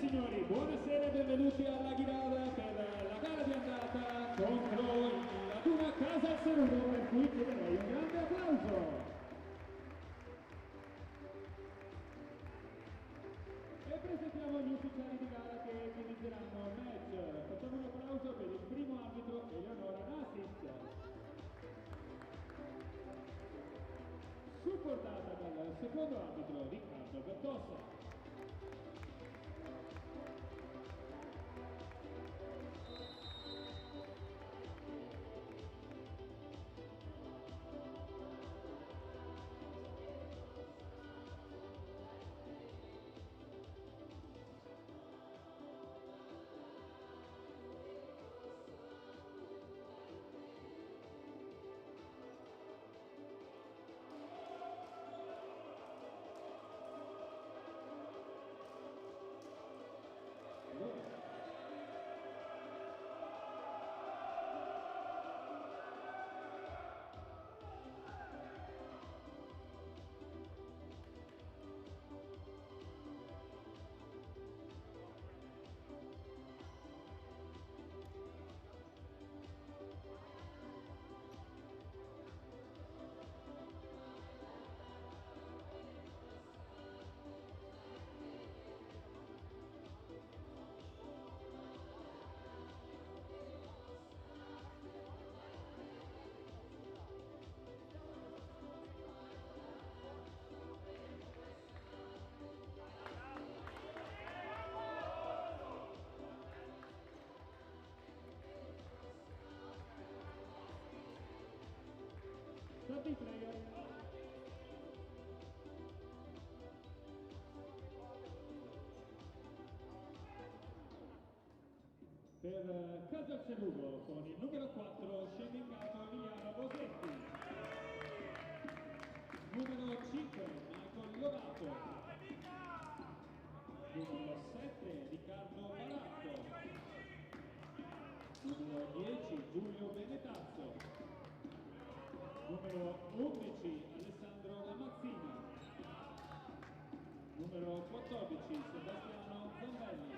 signori, buonasera e benvenuti alla Ghirada per la gara di andata contro il Laguna Casal Serugo, per cui chiederei un grande applauso. E presentiamo gli ufficiali di gara che dirigeranno il match. Facciamo un applauso per il primo arbitro Eleonora Nasic, supportata dal secondo arbitro Riccardo Bertossa. Stati player. Per Casal Serugo con il numero 4 scende in campo Emiliano Bosetti, numero 5 Michael Lovato, numero 7 Riccardo Baratto, numero 10 Giulio Benetazzo, numero 11 Alessandro Lamazzini, numero 14 Sebastiano Zambelli,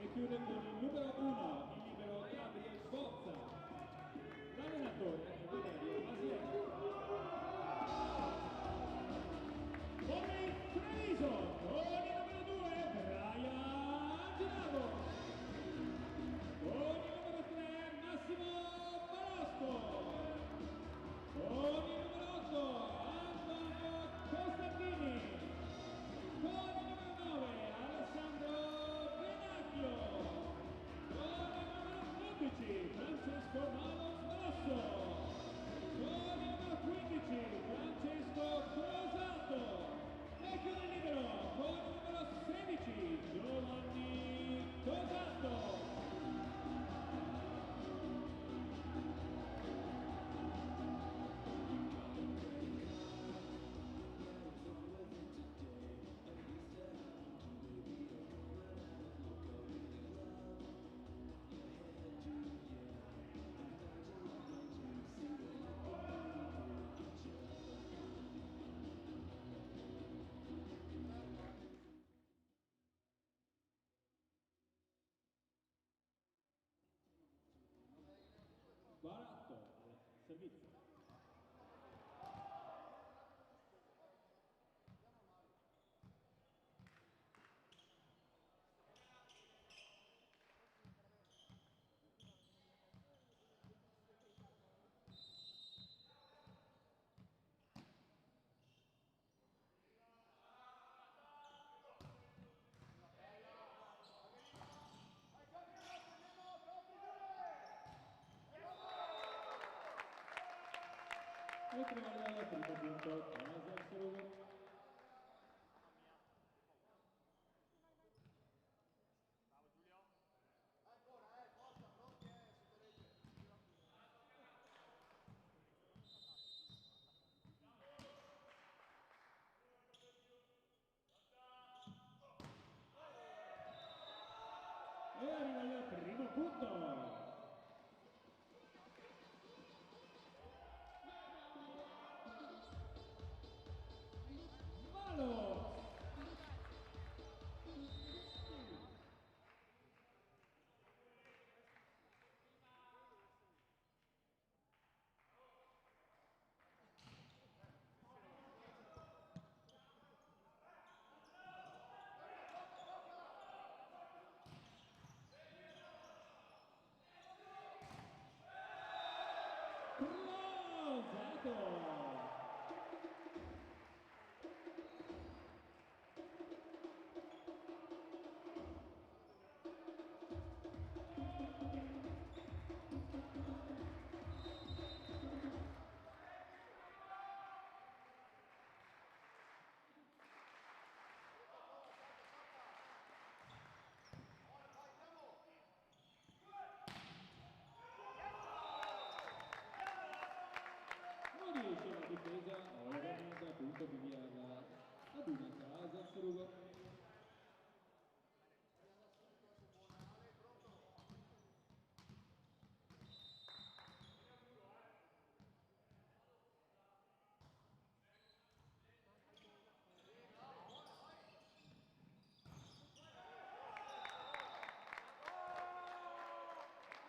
e chiude con il numero 1 il libero Gabriel Bozza. L'allenatore è Valerio Masiello. Con il Treviso, con il numero 2 Brian Giravo, con il numero 3 Massimo Balosco, con il numero 8 Antonio Costantini, con il numero 9 Alessandro Venacchio, con il numero 11 Francesco Malos Rosso, con il numero 15 Francesco Crosato, e chiude il libero con il numero 16 Giovanni Cosato. Baratto al servizio. E prima punto Casal Serugo. E arriva il primo punto. Malo.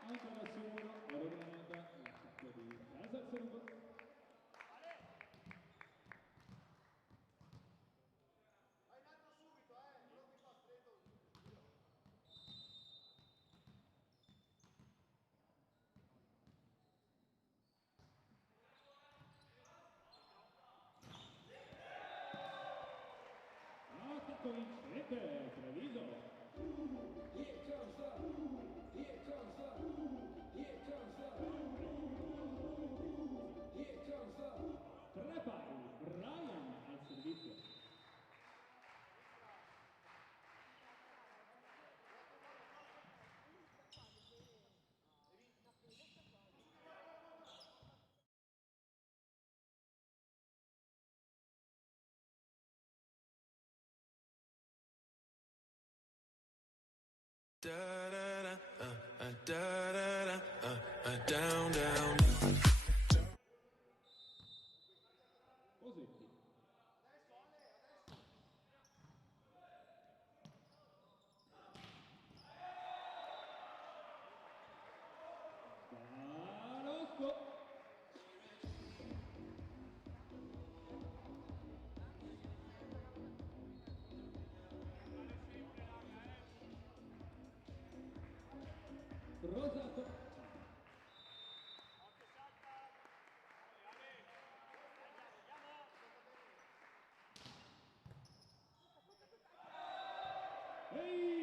Ancora su uno, oro granata, la coppia di Casa Serugo. Attacco vincente, Treviso. Here comes up. Here comes up. Here comes up. Here comes up. Trepal, Brian al servizio. Da da da, da da da, down, down. Posetti. Barosco. Rosato. Ehi!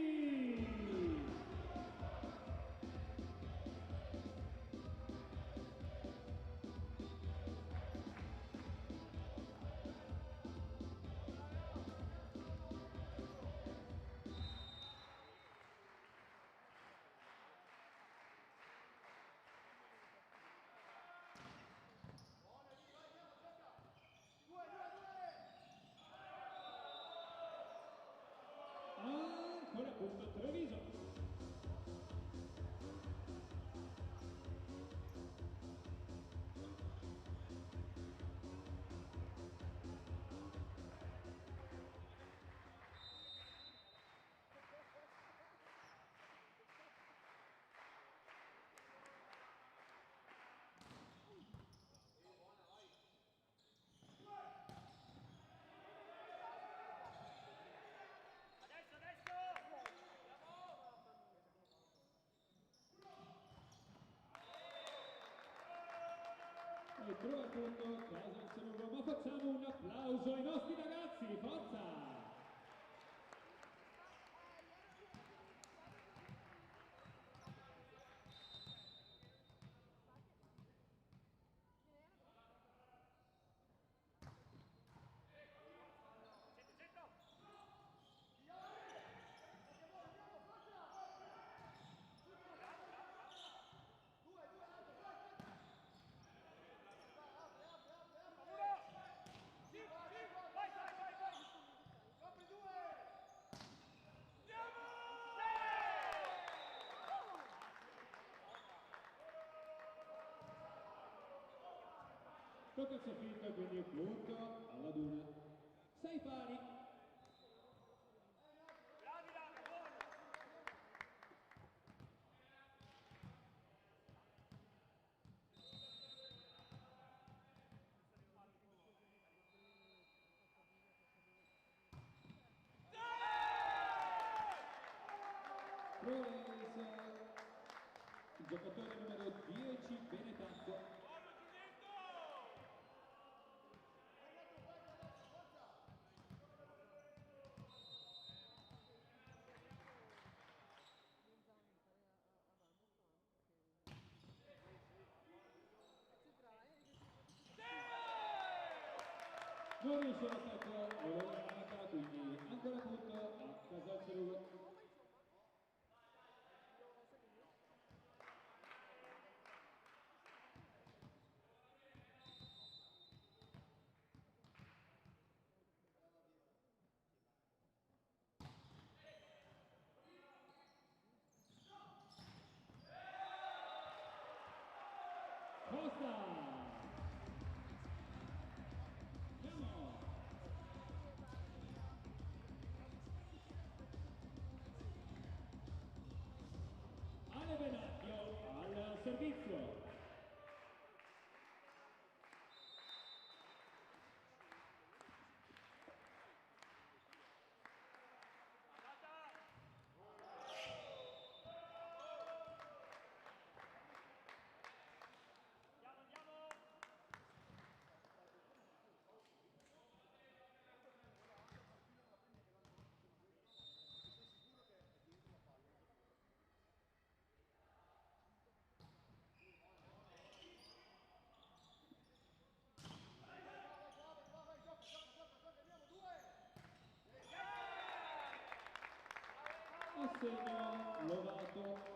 Ancora punto Treviso. E trova il punto Casa Serugo, ma facciamo un applauso ai nostri ragazzi, forza! Tocca il soffitto, quindi punto alla Duna. 6 pari. Proes, il giocatore numero 10, Benetazzo. Non riesce l'attacco, oro granata, quindi ancora punto a Casa Serugo. Costa! Andiamo! servizio. Assegno Lovato.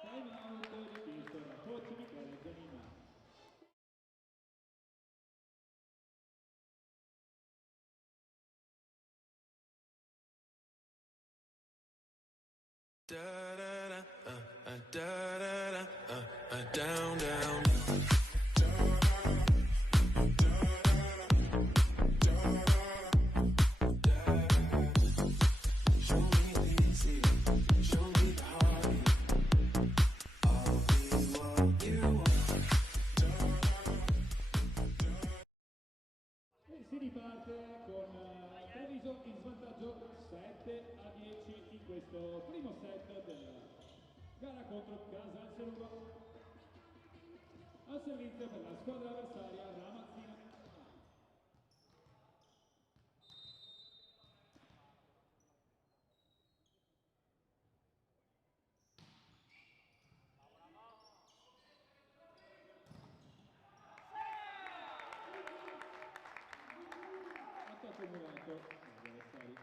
Time out richiesto da coach Michele Giannini. Da da da, da da da, down, down. Si riparte con Treviso in svantaggio 7-10 in questo primo set della gara contro Casalserugo. Al servizio per la squadra avversaria Ramazzina. Attacco murato agli avversari.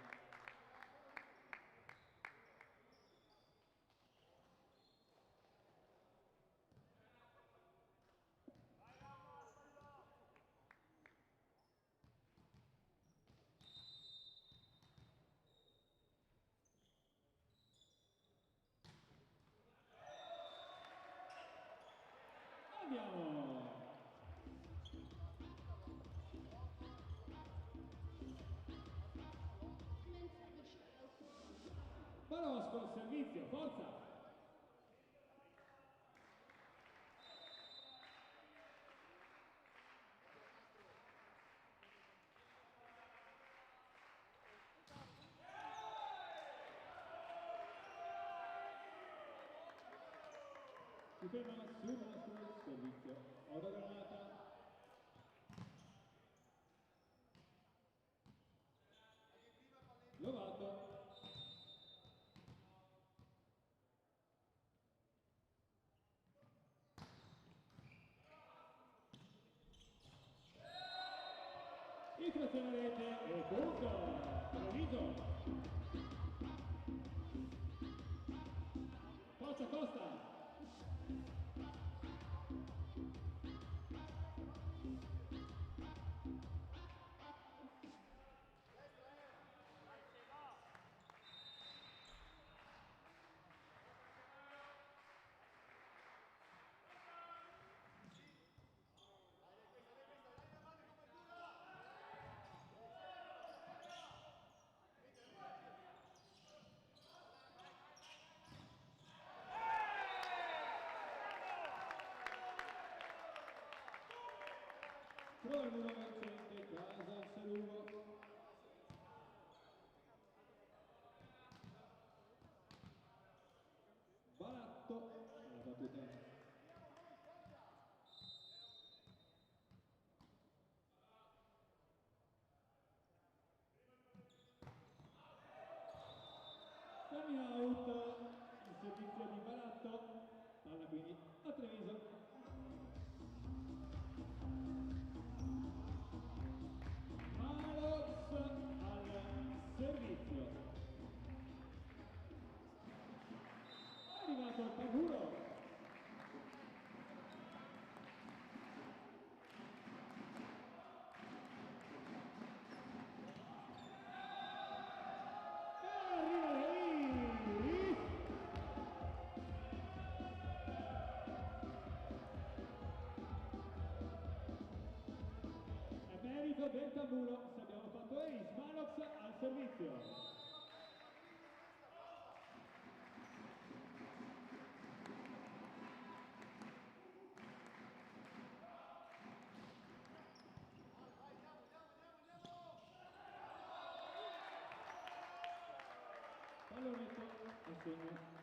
Andiamo! Barosco al servizio, forza! Si ferma sul servizio, autogranata. Lovato. Infrazione rete e punto. Treviso. Costa Costa. Prova il numero vincente, Casalserugo. Baratto, alla battuta. Time out, il servizio di Baratto, palla quindi a Treviso. Malox al servizio. È arrivato il Paguro. Merito del Tambulo, box al servizio. Pallonetto a segno.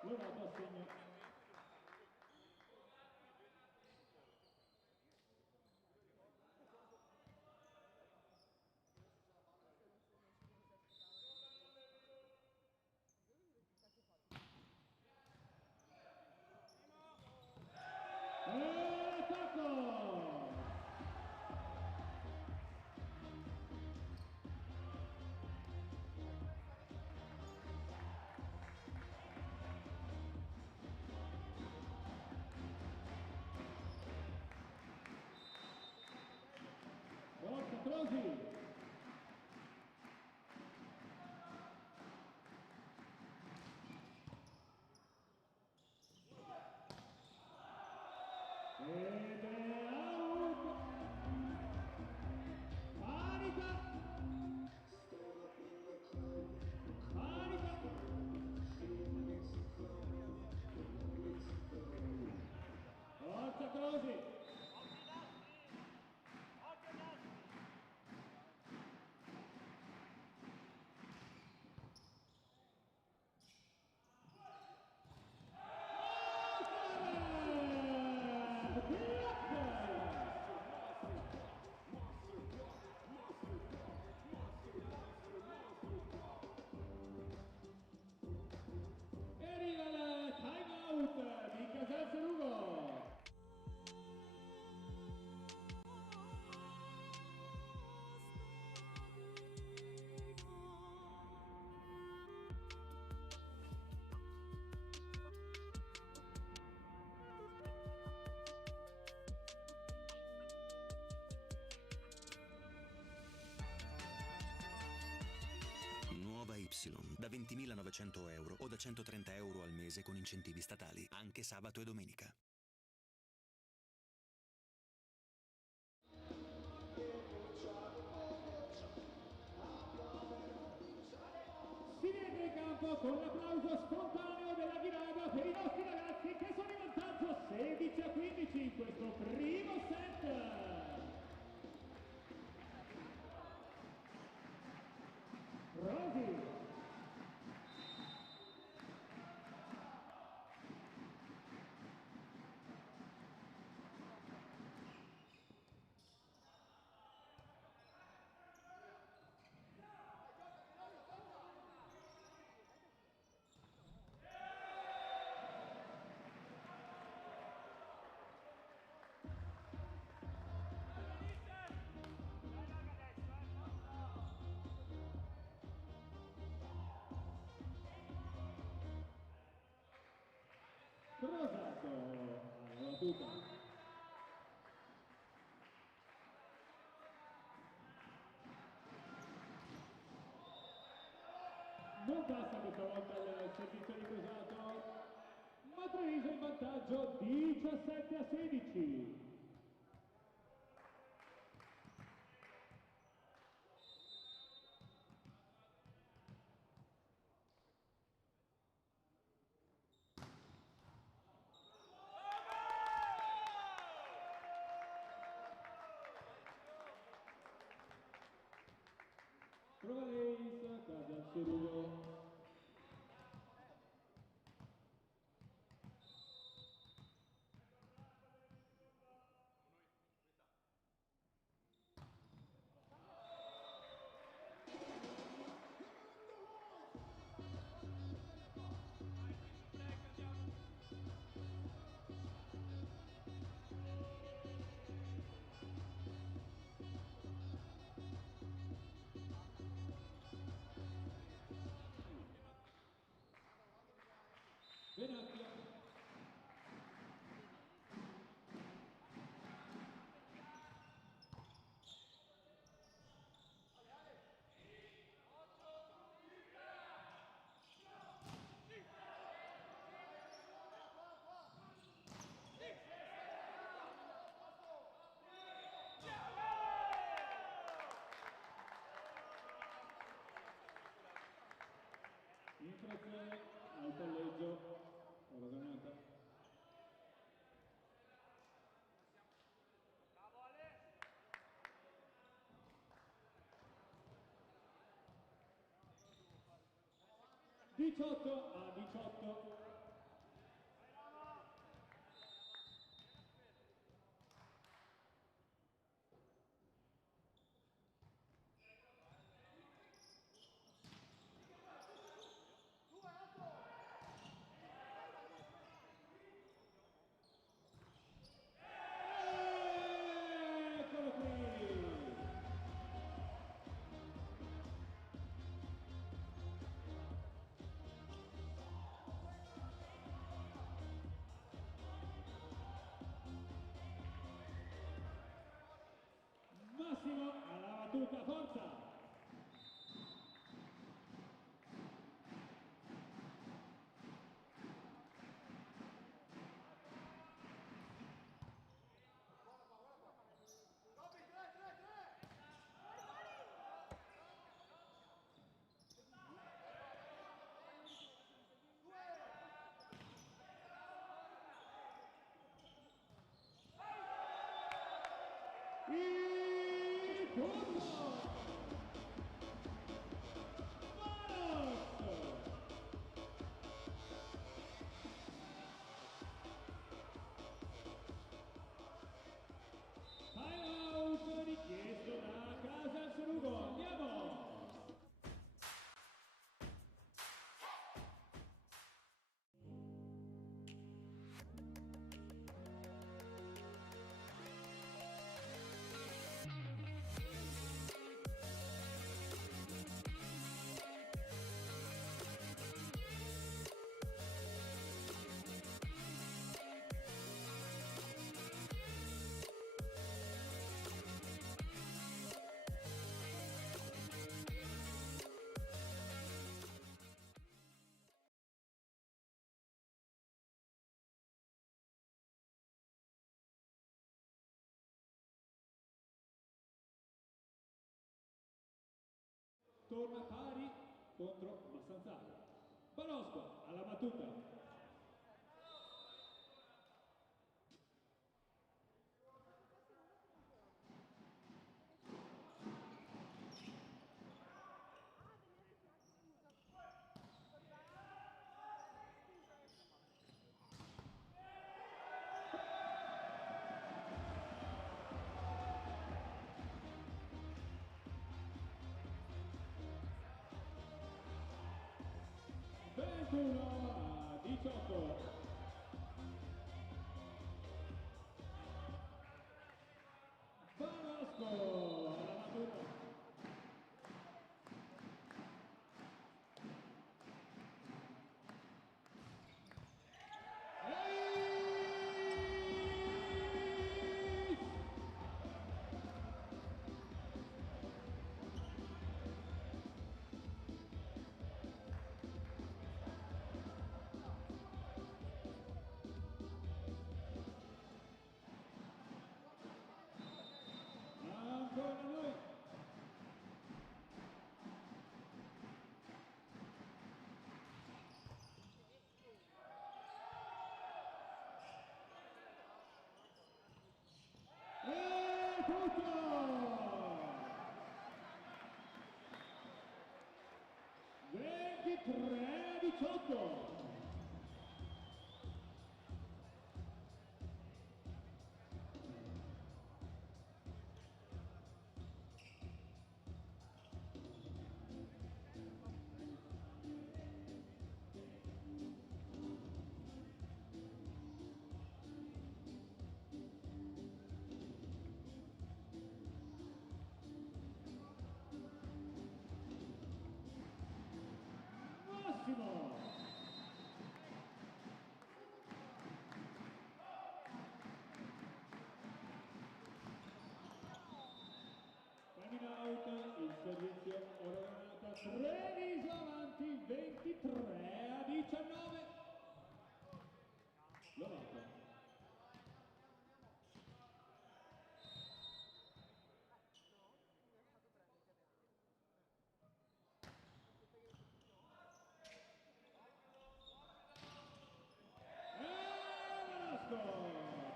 Lorato a segno. Attacco! Forza Crosi! Ed è out! Panica! Panica! Forza Crosi! E arriva il time out di Casal Serugo. Nuova Y, da 20.900 euro o da 130 euro al mese con incentivi statali, anche sabato e domenica. Si rientra in campo con l'applauso spontaneo della Ghirada per i nostri ragazzi che sono in vantaggio 16-15 in questo primo set. Rosi. Rosato alla battuta. 17-16. Prova Reis, Casal Cerulo. Venacchia. Infrazione al palleggio. Ora donata. Diciotto a 18. Eccolo qui! Massimo alla battuta, forza! Il punto! Varos! Time out richiesto da Casal Cerulo. Andiamo! Torna pari contro Massanzaro. Barosco alla battuta. Ventuno a 18. Barosco alla battuta. 23-18. Massimo. Coming out, il servizio ora Granata, Treviso avanti 23-19. Lovato.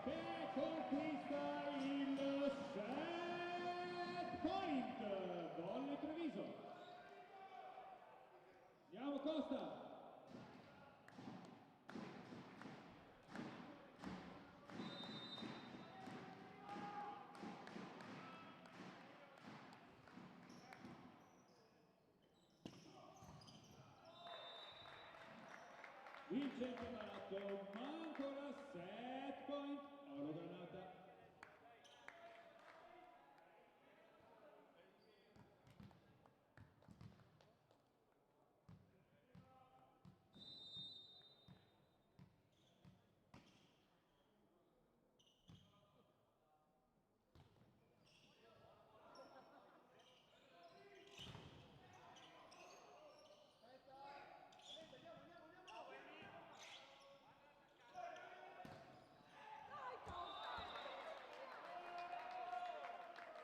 Che conquista il set point, volley Treviso. Andiamo Costa. Vince il campionato, ma ancora set point, oro Granata.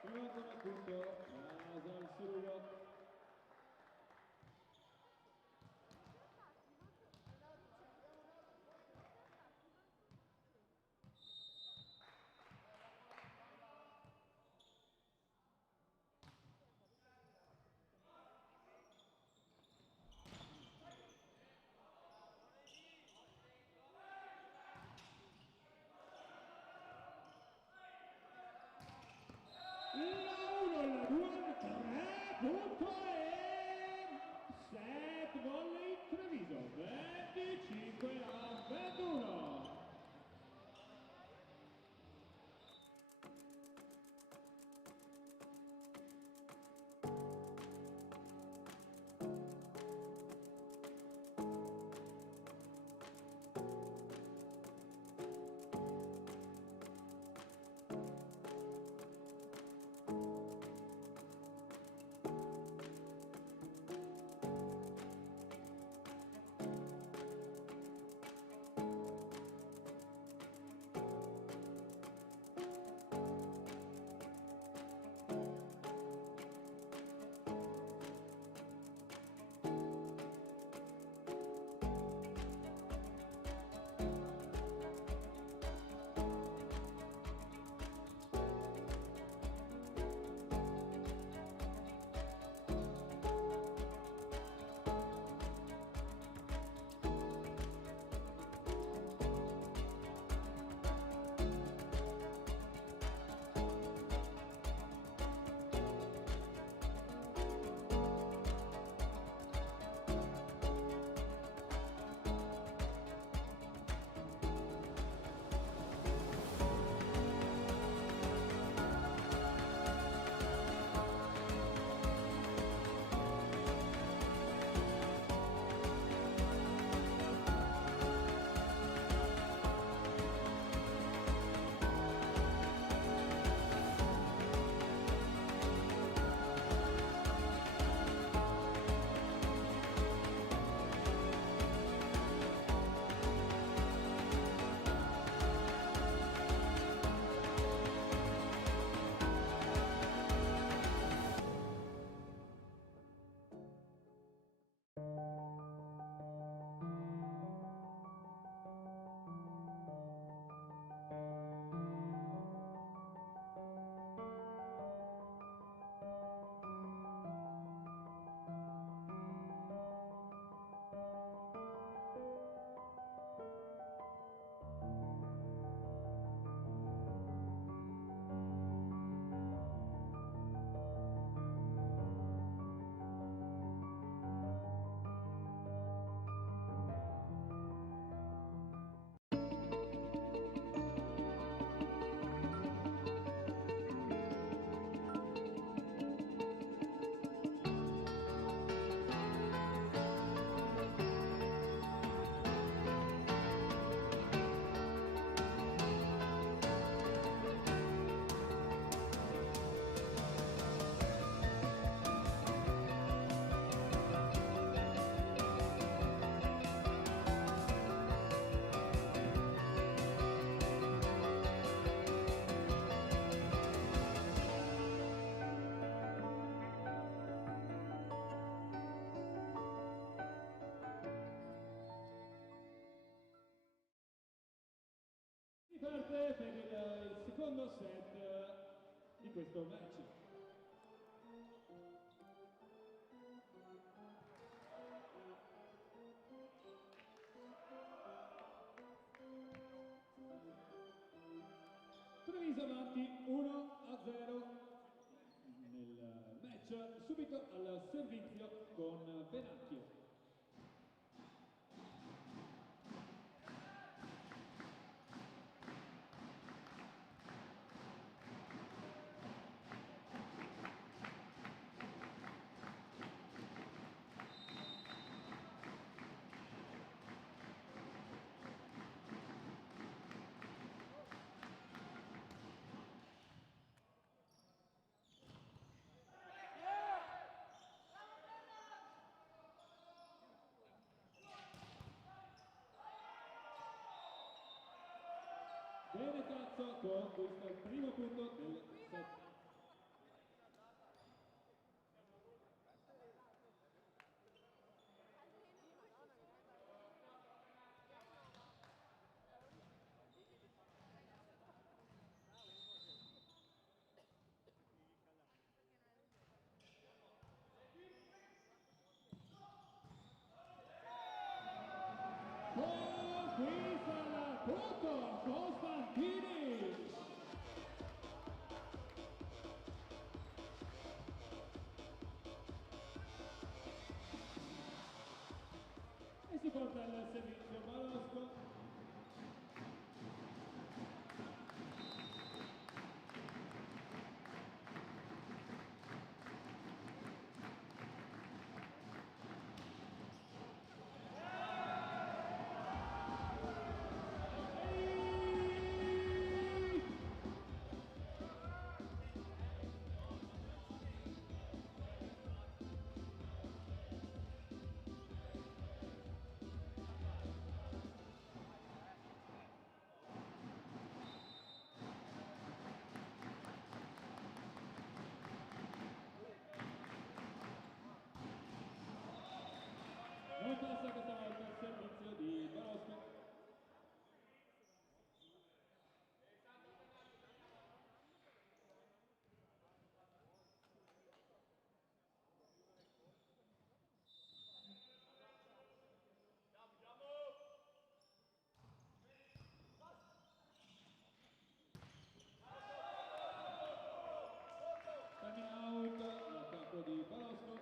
Prova ancora tutto, casa al Sirulo. La 1, la 2, 3 punti. Si parte per il secondo set di questo match. Treviso avanti 1-0 nel match, subito al servizio con Benacchio. Bene Cazzo conquista il primo punto del set. Conquista il punto Costantini! E si porta al servizio Balosco. Non passa questa volta il servizio di Balosco. Coming out, l'attacco di Balosco.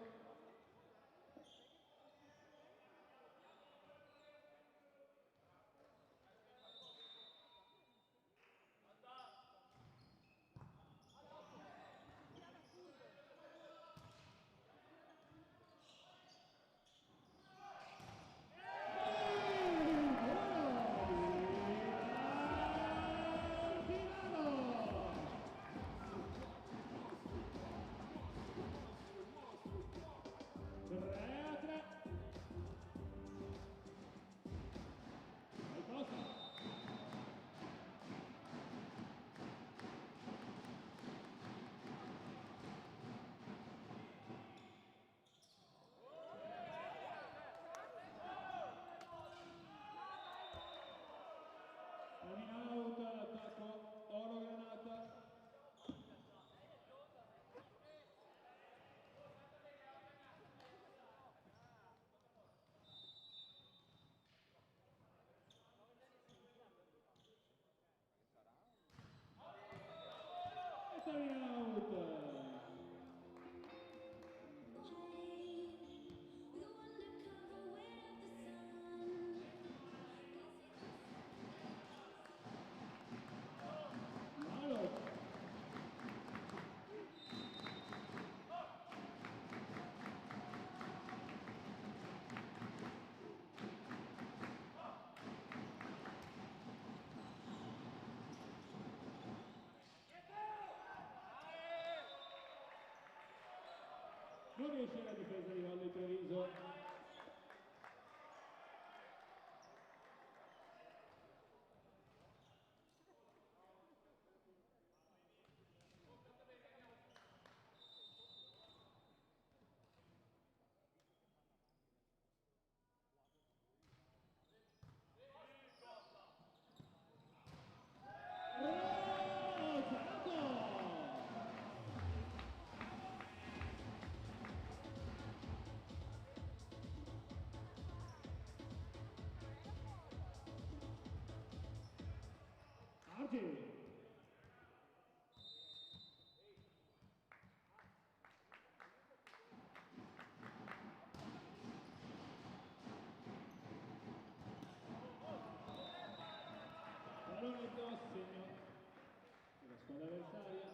Coming out, l'attacco Oro Granata. E coming out. Malo. Non riesce la difesa di Valle Treviso. segno della squadra avversaria.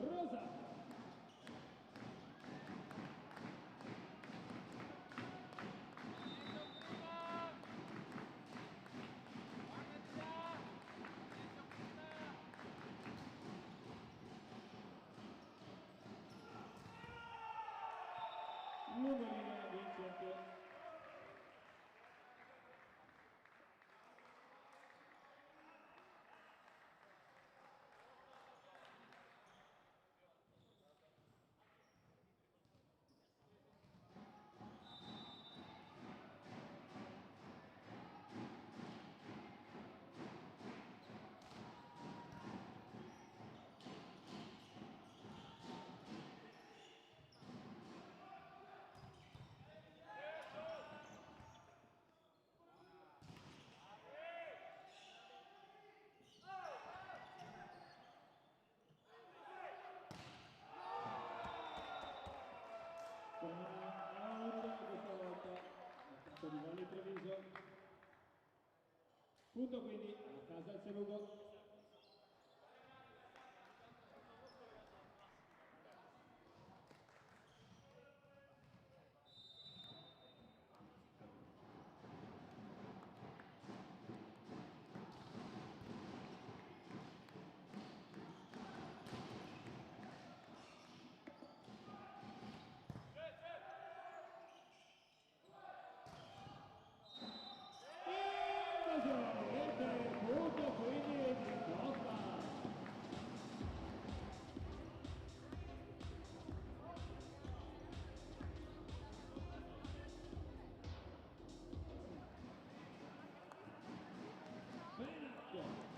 Rosa. Numerina vincente. Con out questa volta attacco di Valli Treviso, punto quindi a casa al Serugo. Punto quindi di Costa. Benacco.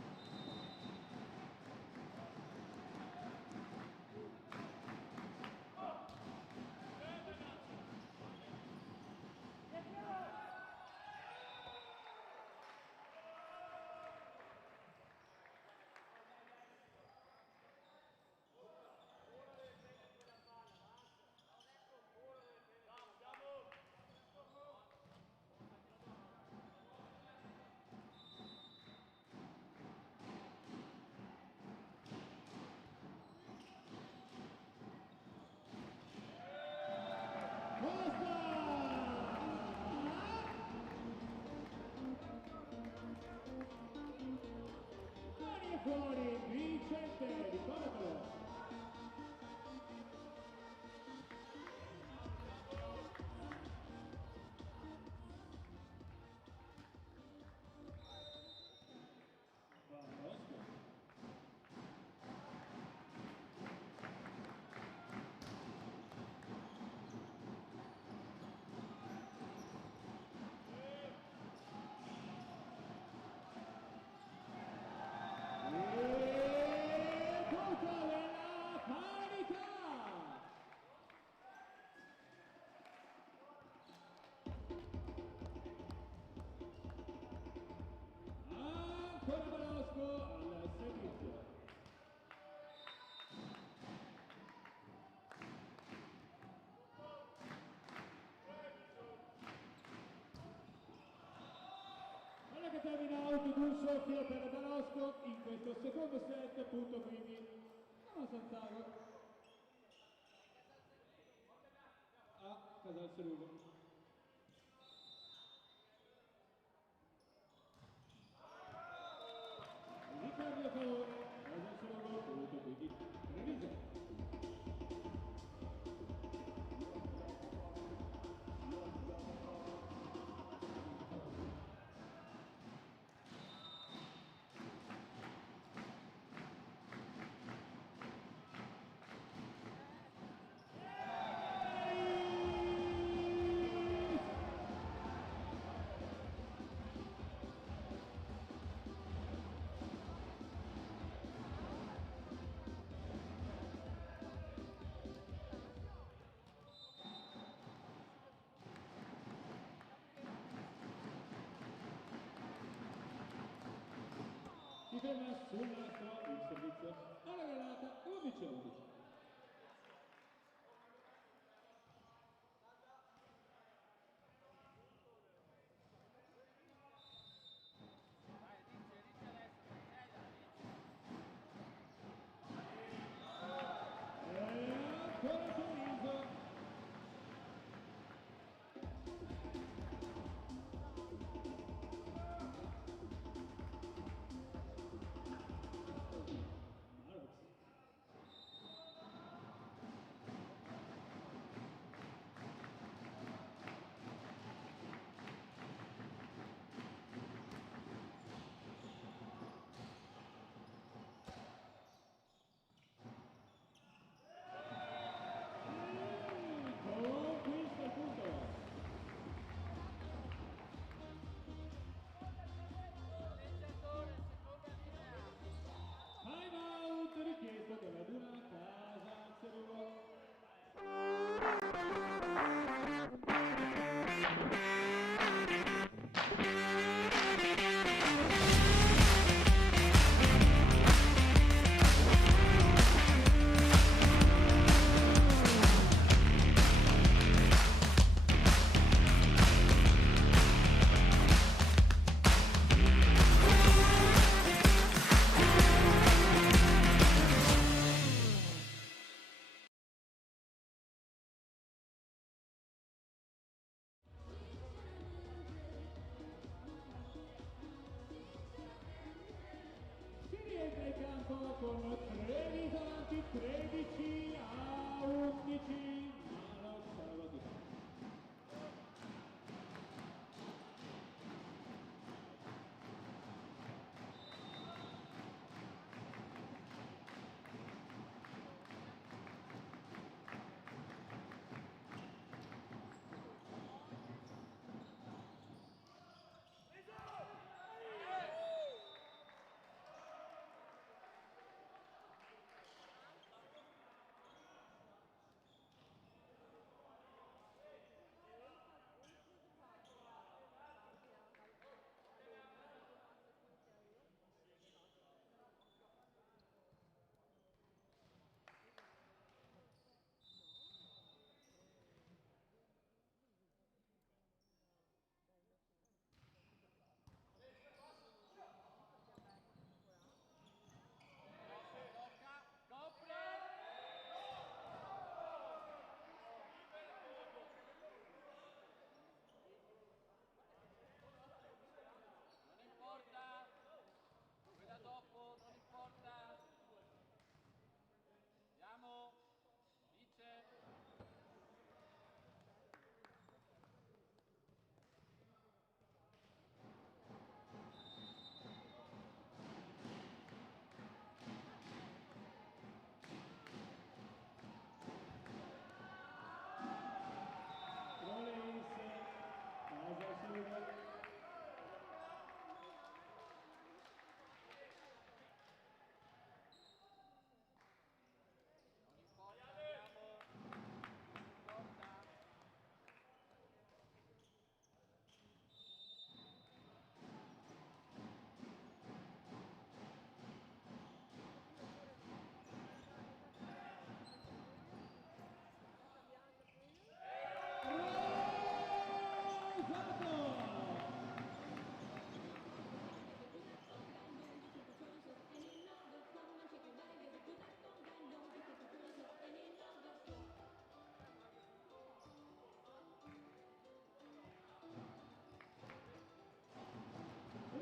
Fuori Vicente, ricordatelo. Barosco. Ancora Barosco al servizio. Guarda che termina out d'un soffio per Barosco in questo secondo set, punto quindi a Sant'Ago. A Casal Serugo. Ricambio a favore, Casal Serugo, punto quindi Treviso. conferma sul nastro il servizio alla granata come vince 11. Richiesto dalla Duna Casa Cerulo. Si rientra in campo con 3 risultati, 13-11. Mano Salvatore.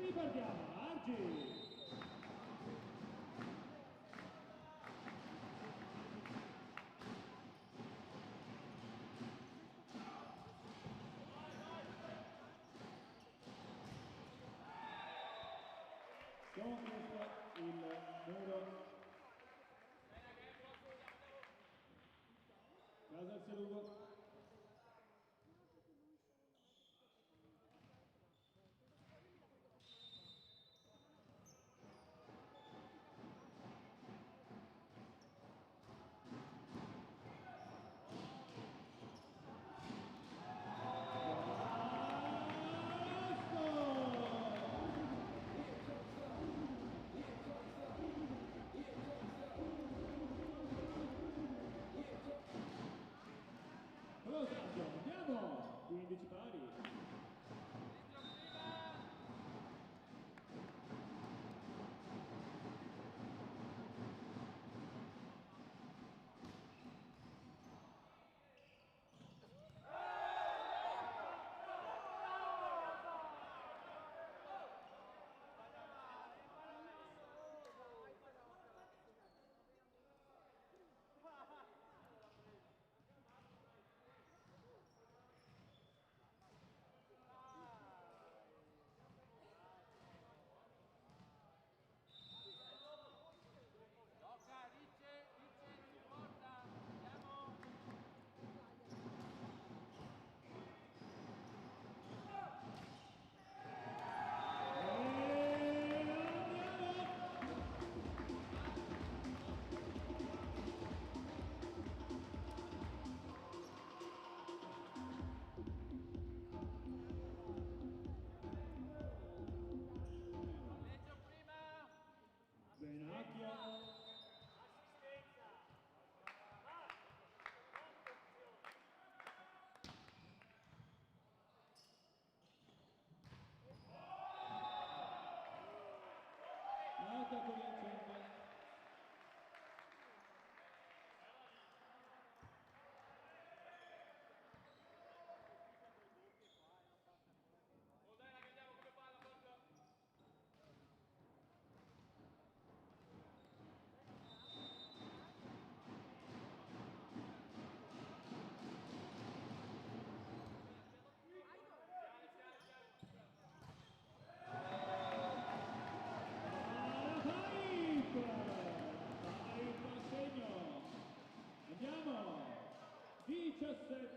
Ripartiamo, Argi! Con questo il muro. Casa al Cerulo.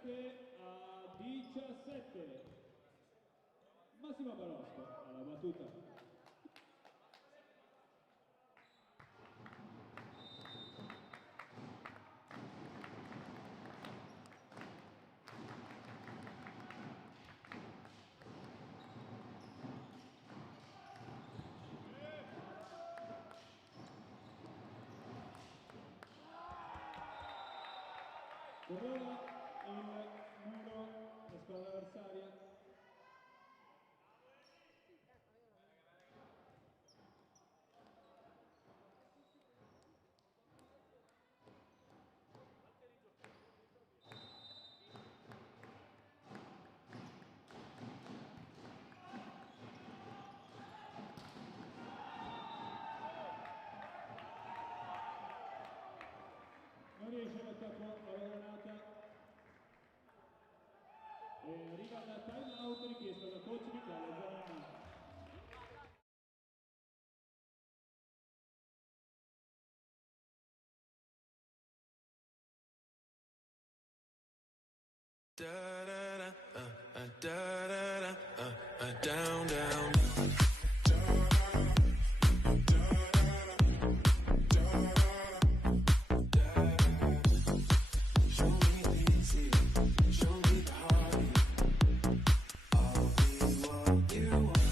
27-17. Massimo Barosco alla battuta. Correva il muro, la squadra avversaria. Non riesce a mettere fuori la granata e arriva la time out richiesta dal coach Michele Zanoni. Da da da, da da da, down, down. Show me the easy, show me the hard. I'll be what you want.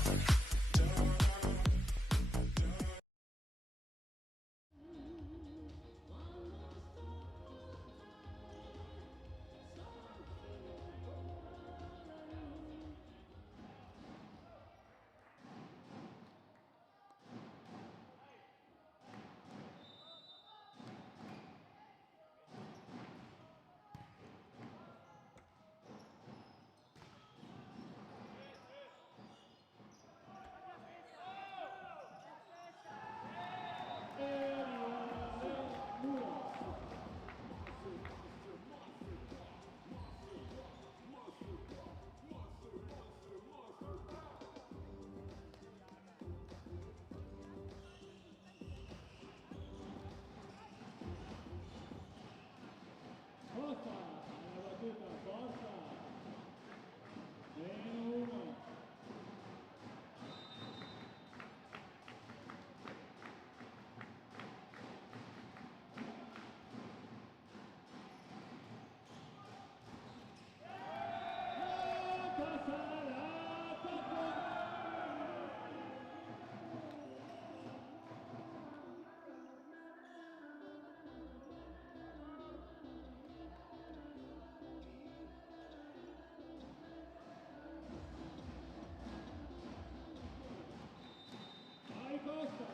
Forza, alla battuta, forza. Meno uno. Passa l'attacco. Vai Costa.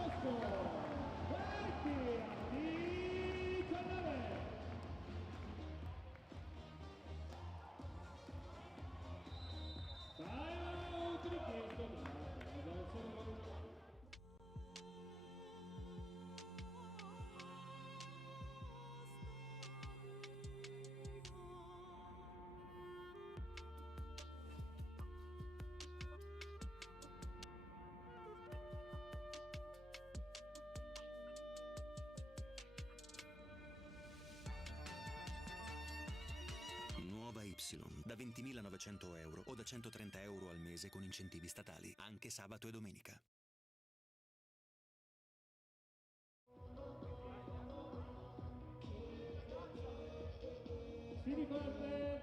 Barosco. 20-19. Time out richiesto dalla squadra avversaria. Nuova Y, da 20.900 euro o da 130 euro al mese con incentivi statali, anche sabato e domenica. Si riparte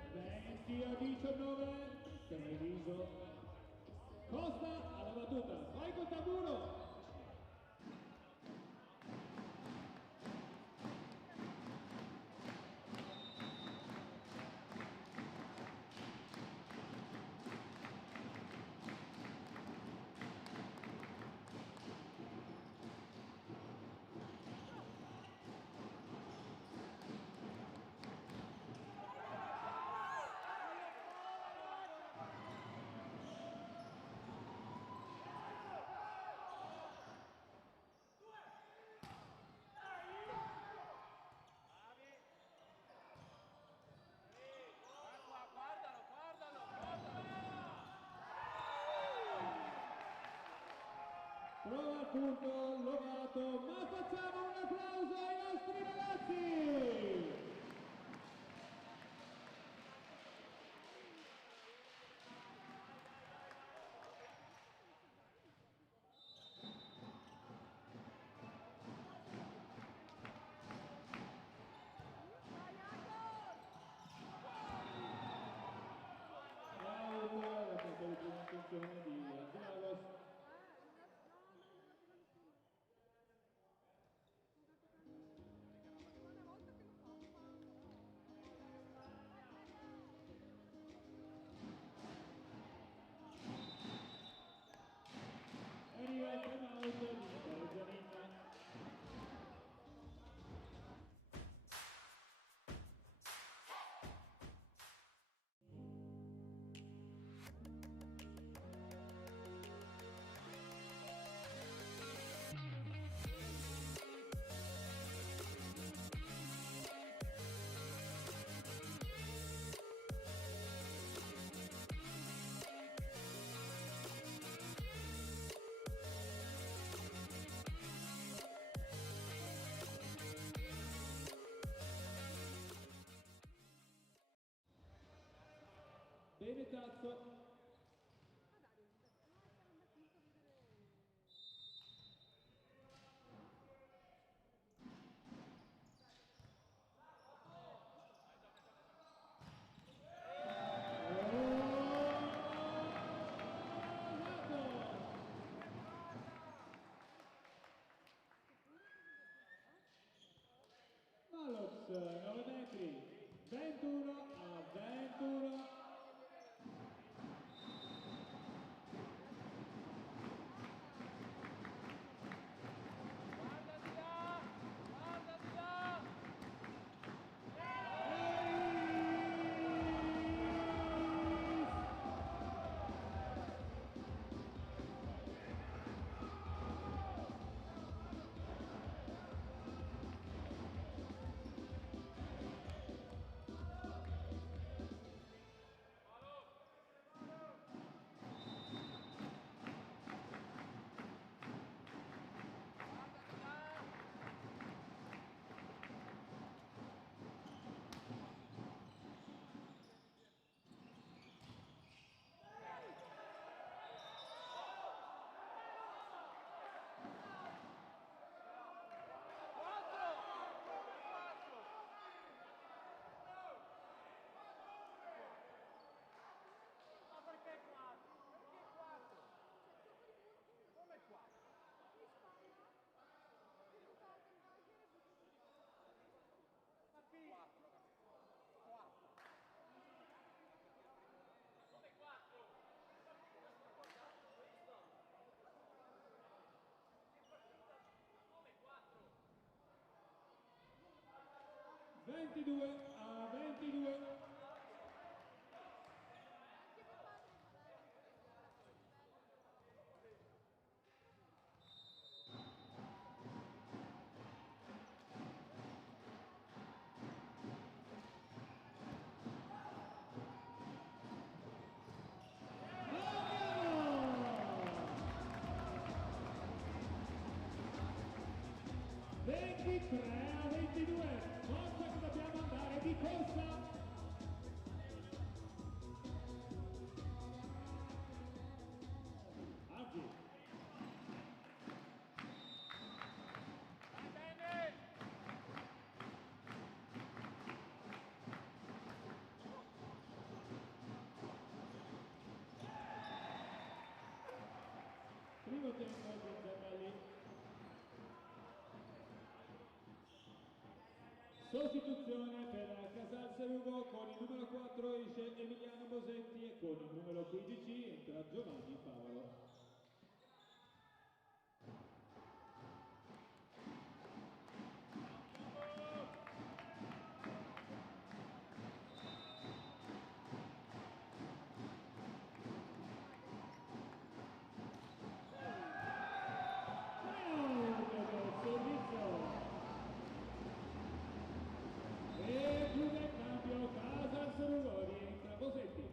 20-19. Treviso. Costa alla battuta. Vai col tamburo. appunto Lovato, ma facciamo un applauso ai nostri ragazzi! Out, la porta di prima intenzione di Angelagos. Arriva il time out di Michele Giannina. Bene Tazzo. Malox, 9 metri, 21-21. Ventidue a 22. A 22, forza che dobbiamo andare di corsa! Argi! Va bene! Primo tempo di Zambelli. Sostituzione per Casal Serugo, con il numero 4 esce Emiliano Bosetti e con il numero 15 entra Giovanni Favaro. Servizio! E chiude il cambio, Casal Serugo, rientra Bosetti.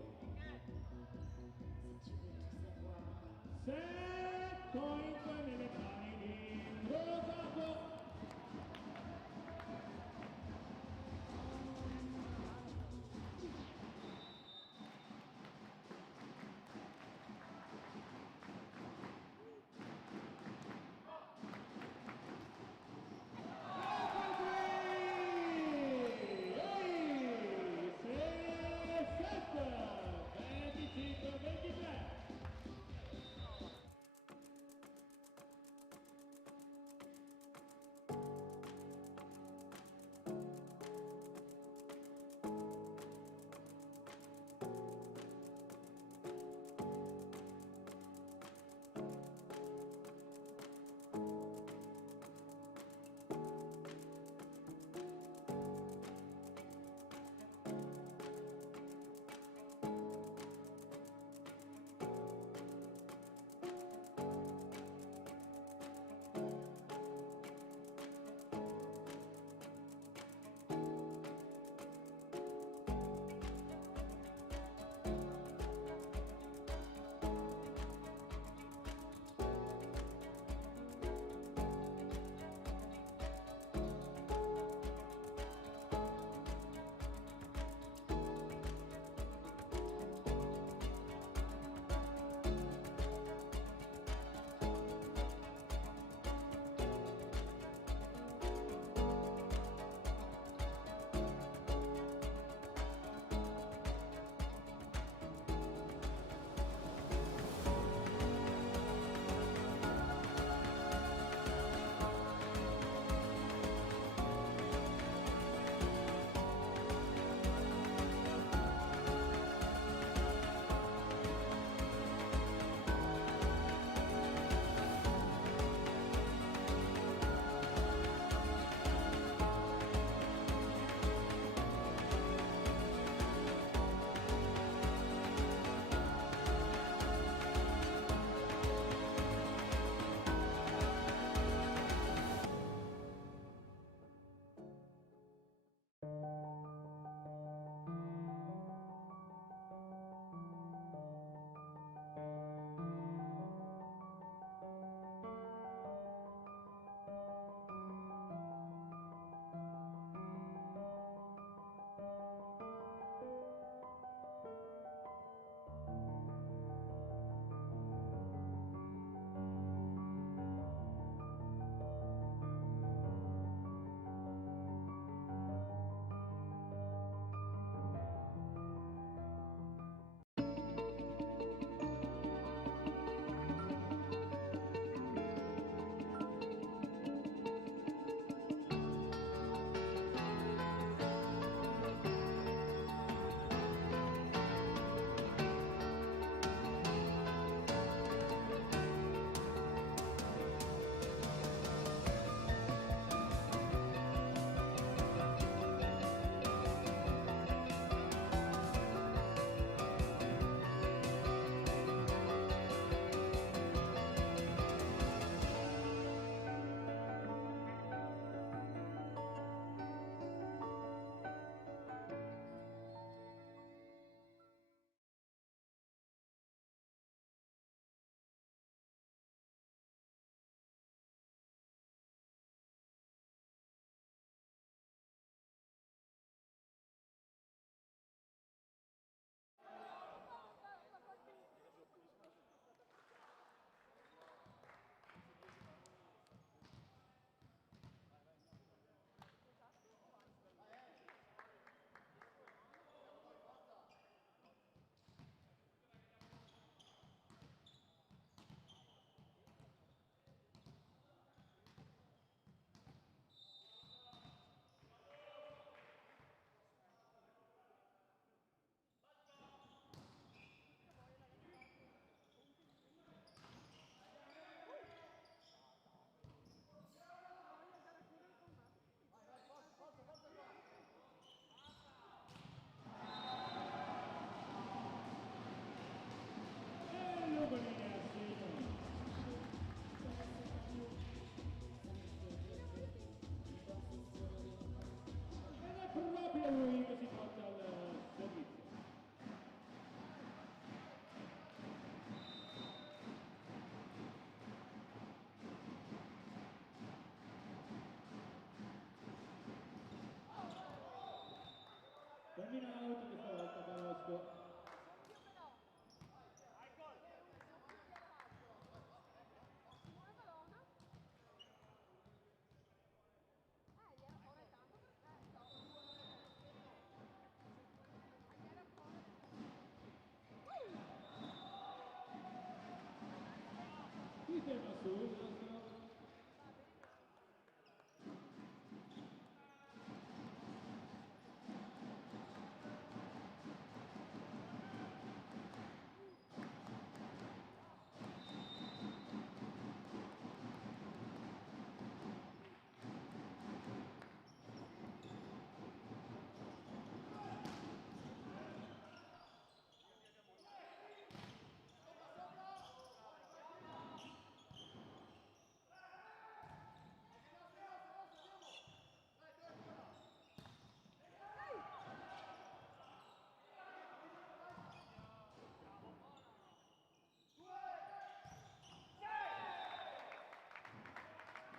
sul nostro.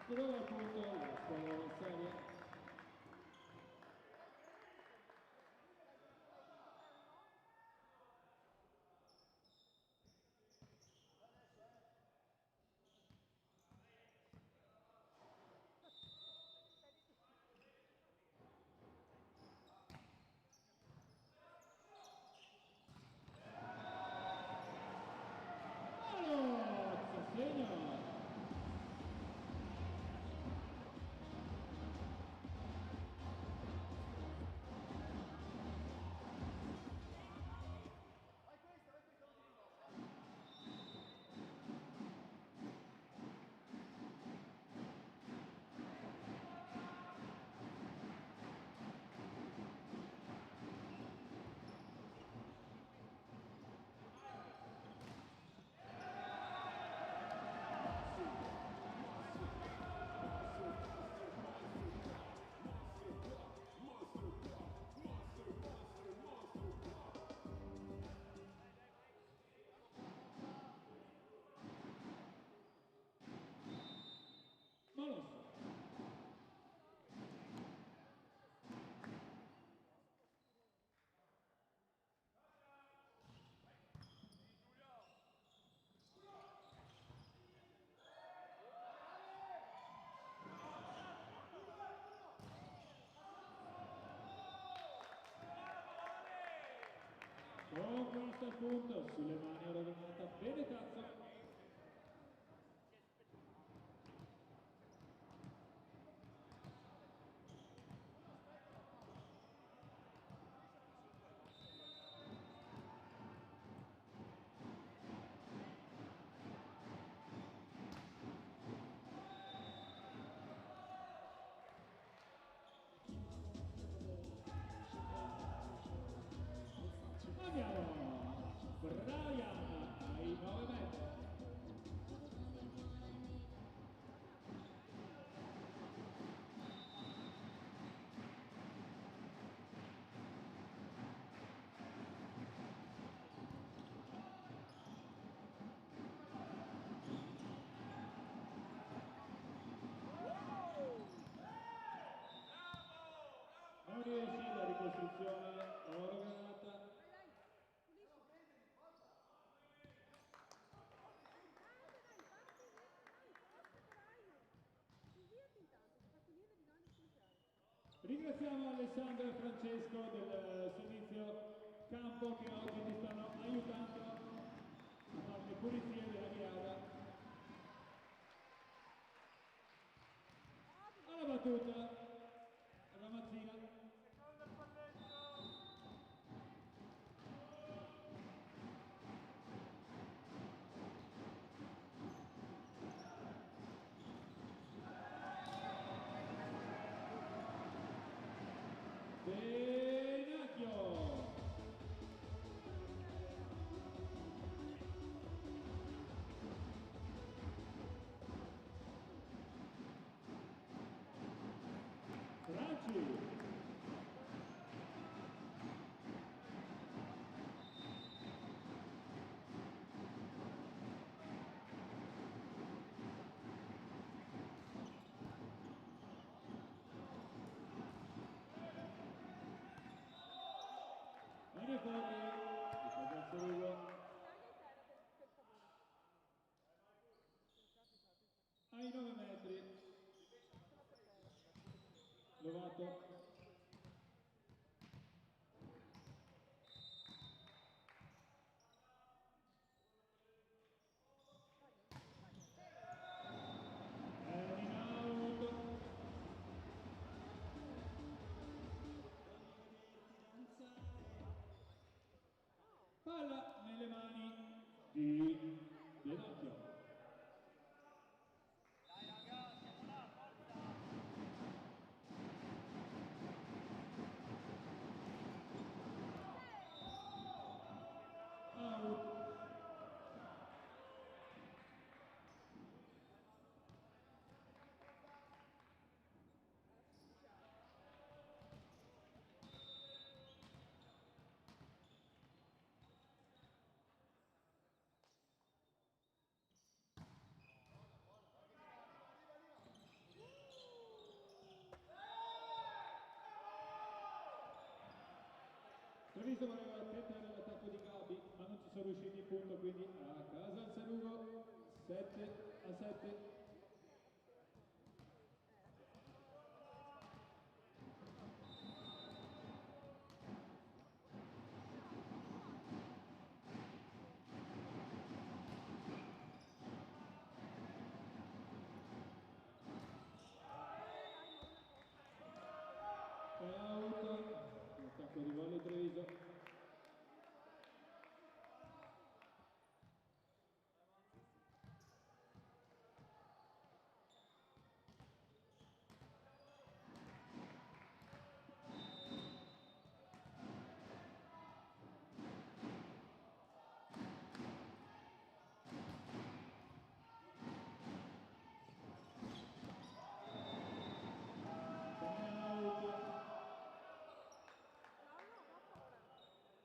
Prova appunto la squadra avversaria. Alonso segna. Alonso. Conquista il punto sulle mani rovinata. Bene cazzo. Andiamo! Brian ai 9 metri. Non riesce la ricostruzione, oro granata. Ringraziamo Alessandro e Francesco del servizio campo che oggi ci stanno aiutando a fare le pulizie della grada. Alla battuta, Ramazzina. Benacchio. Franci. Viene fuori, il terzo ruolo. Ai 9 metri. Lovato. di Piedocchio. Treviso voleva tentare l'attacco di Gabi, ma non ci sono riusciti in punto, quindi a casa il Salugo, 7-7. L'attacco di volley Treviso.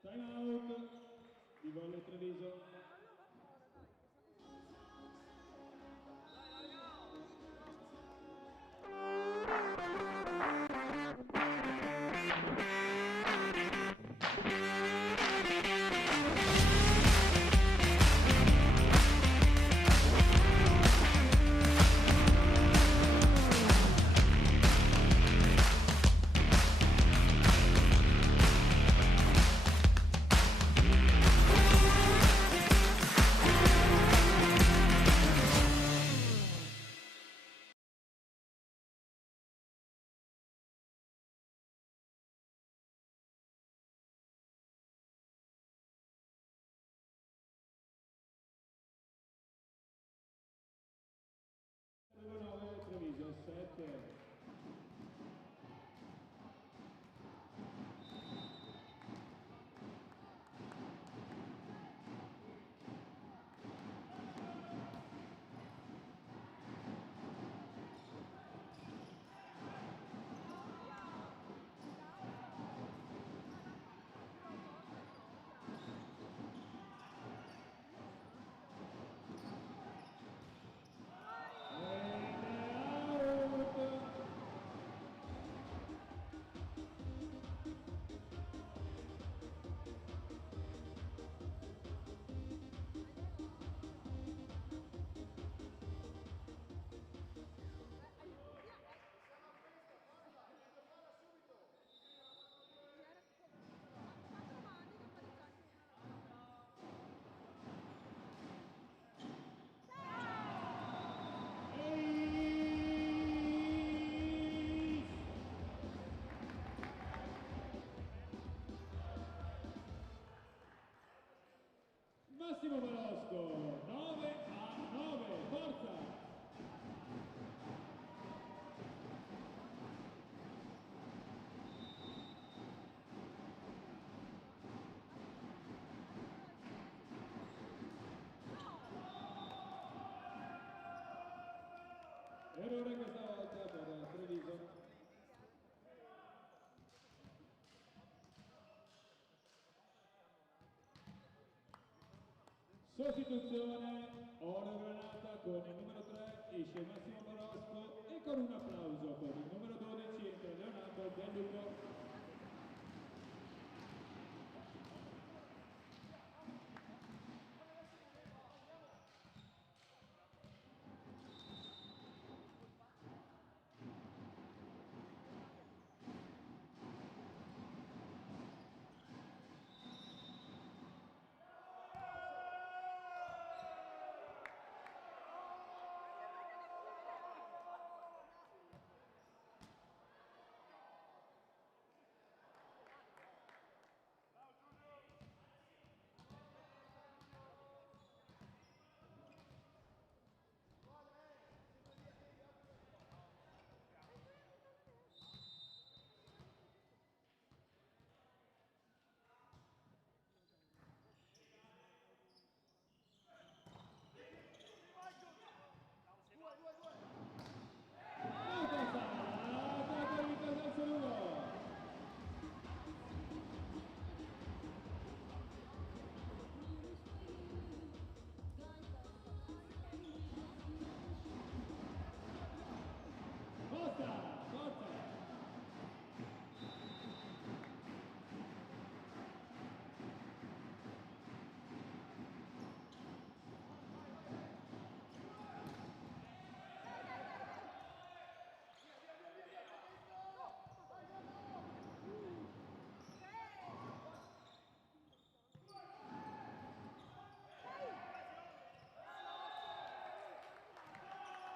Time out di volley Treviso. Treviso 7. Massimo Barosco, 9-9, forza! Errore questa volta per Treviso. Sostituzione, oro granata con il numero 3 esce Massimo Barosco e con un applauso per il numero 12 entra Leonardo Del Lugo.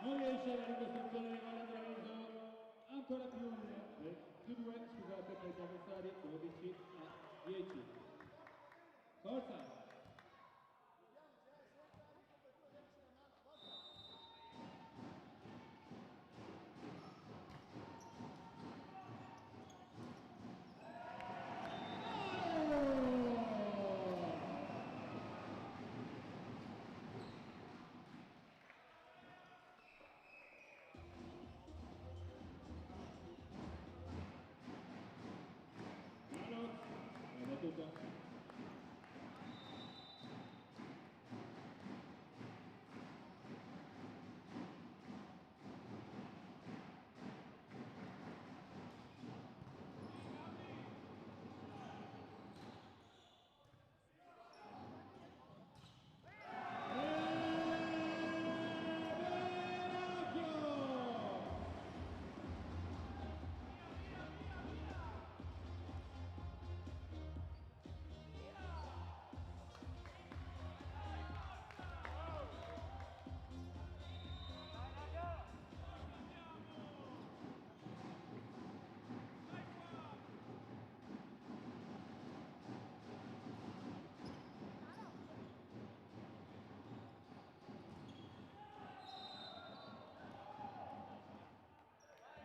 Non riesce alla ricostruzione di gol Treviso, ancora più 2, scusate, per gli avversari, 12-10. Forza!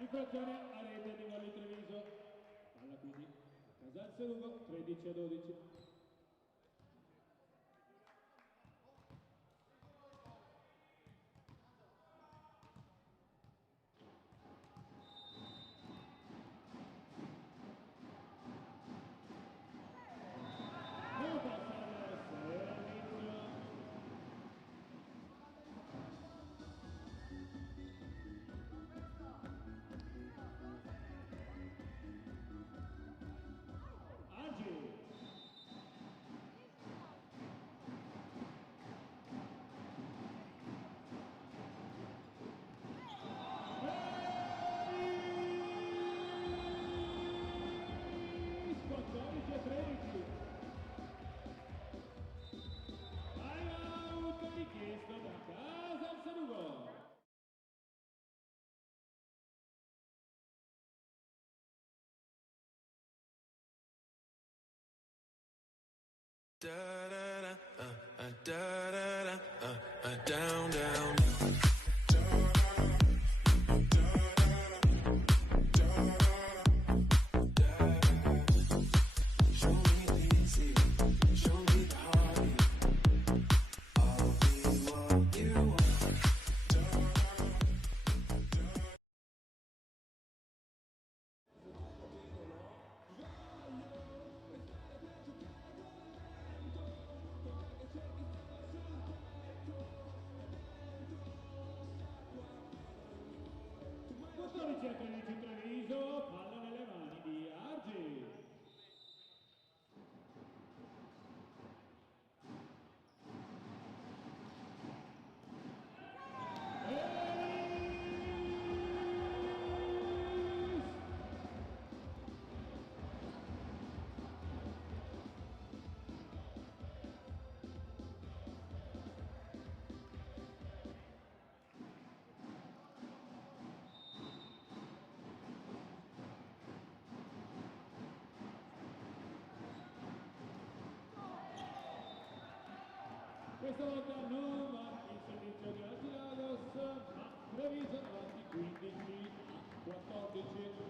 Infrazione a rete di Valli Treviso, palla quindi a Casal Serugo, 13-12. Non passa il servizio. Agi. Spoccionici a 13. Time out richiesto da Casal Serugo. Da da da, da da da, down, down, down. Show me the easy, show me the hard. I'll be what you want. Spoccionici a 13 Treviso, palla nelle mani di Argi. Questa volta non va il servizio di Argilagos, ma Treviso avanti 15-14.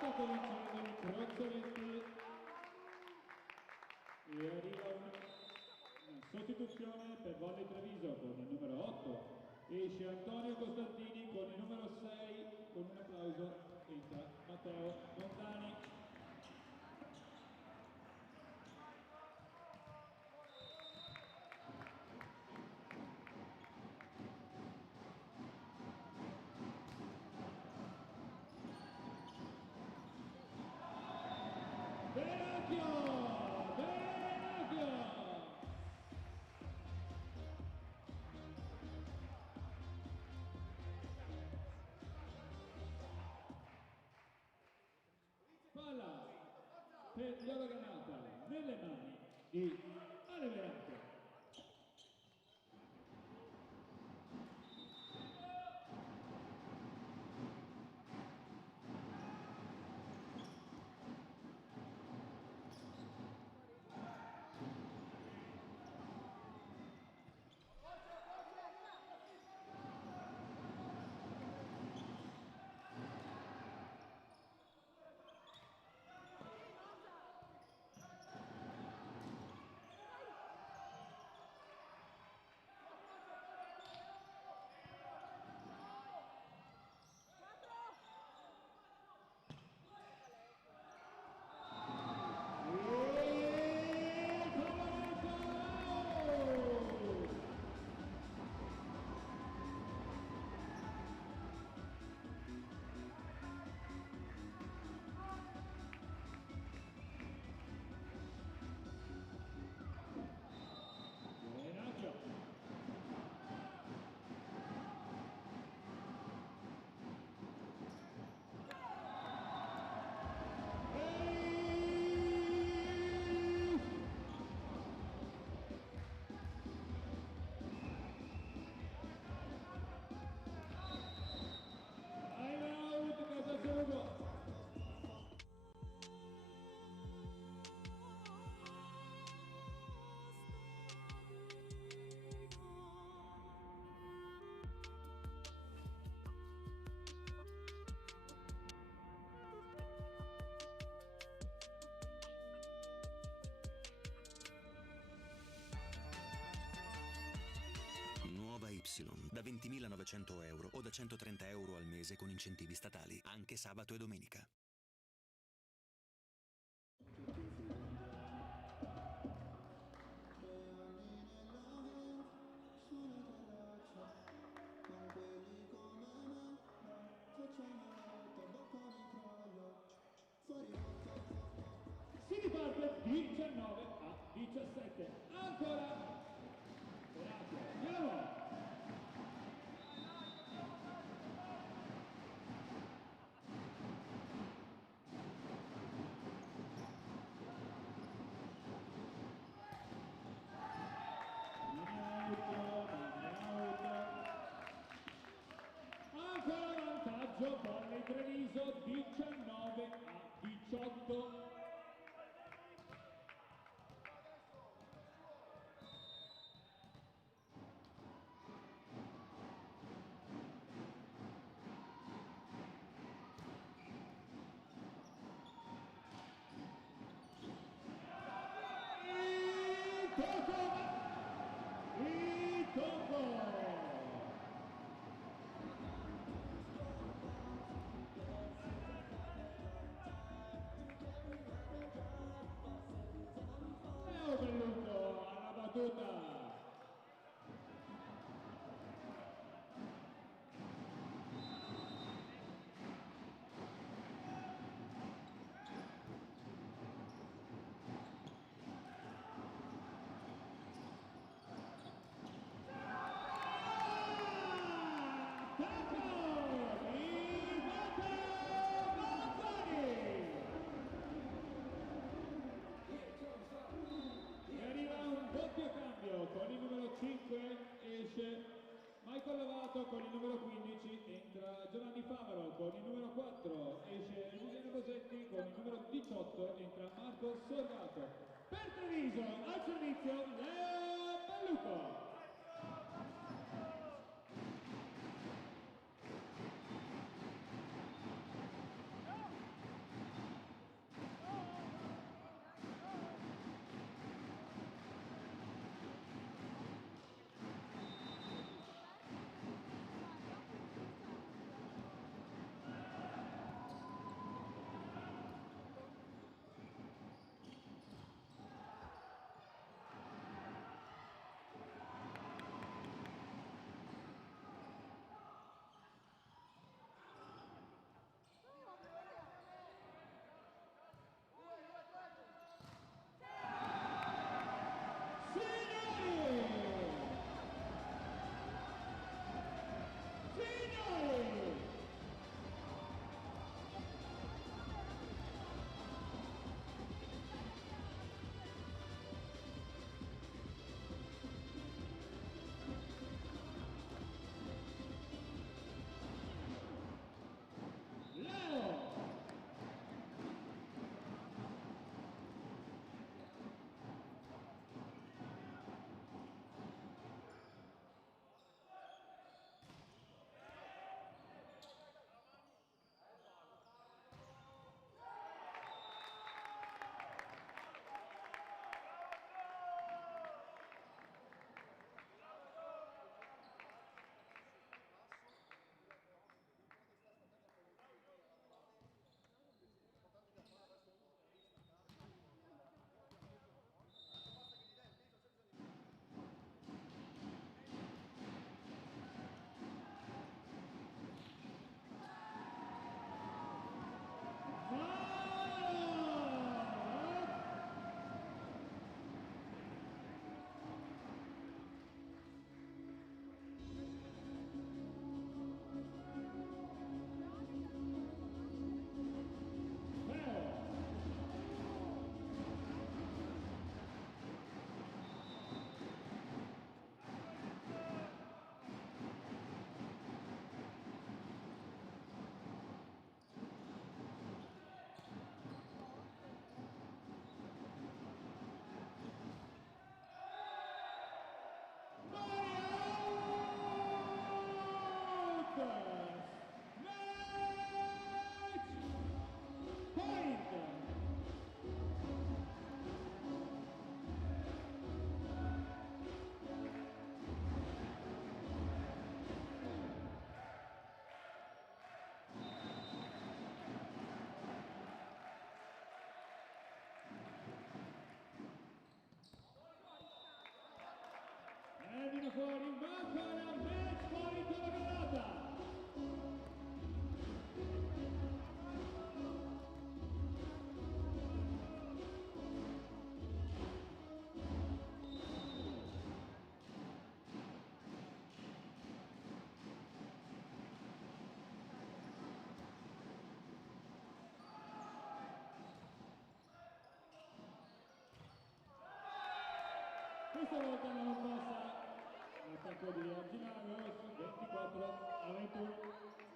sta cominciando il Crozzoletti e arriva una sostituzione per Volley Treviso con il numero 8. Esce Antonio Costantini con il numero 6, con un applauso entra Matteo Montani. Veracchio! Veracchio! Palla per Viola Granata nelle mani di Ale Veracchio. Nuova Y, da 20.900 euro o da 130 euro al mese con incentivi statali, anche sabato e domenica. Si riparte 19-17. Ancora! Veracchio, andiamo! Ancora vantaggio Volley Treviso 19-18. Il tocco! Leo Belluto alla battuta. E arriva un doppio cambio, con il numero 5 esce Michael Lovato, con il numero 15 entra Giovanni Favaro, con il numero 4 esce Emiliano Bosetti, con il numero 18 entra Marco Sorgato. Per Treviso al servizio Leo Belluto. questa volta non passa l'attacco di Arginano, 24 a 21.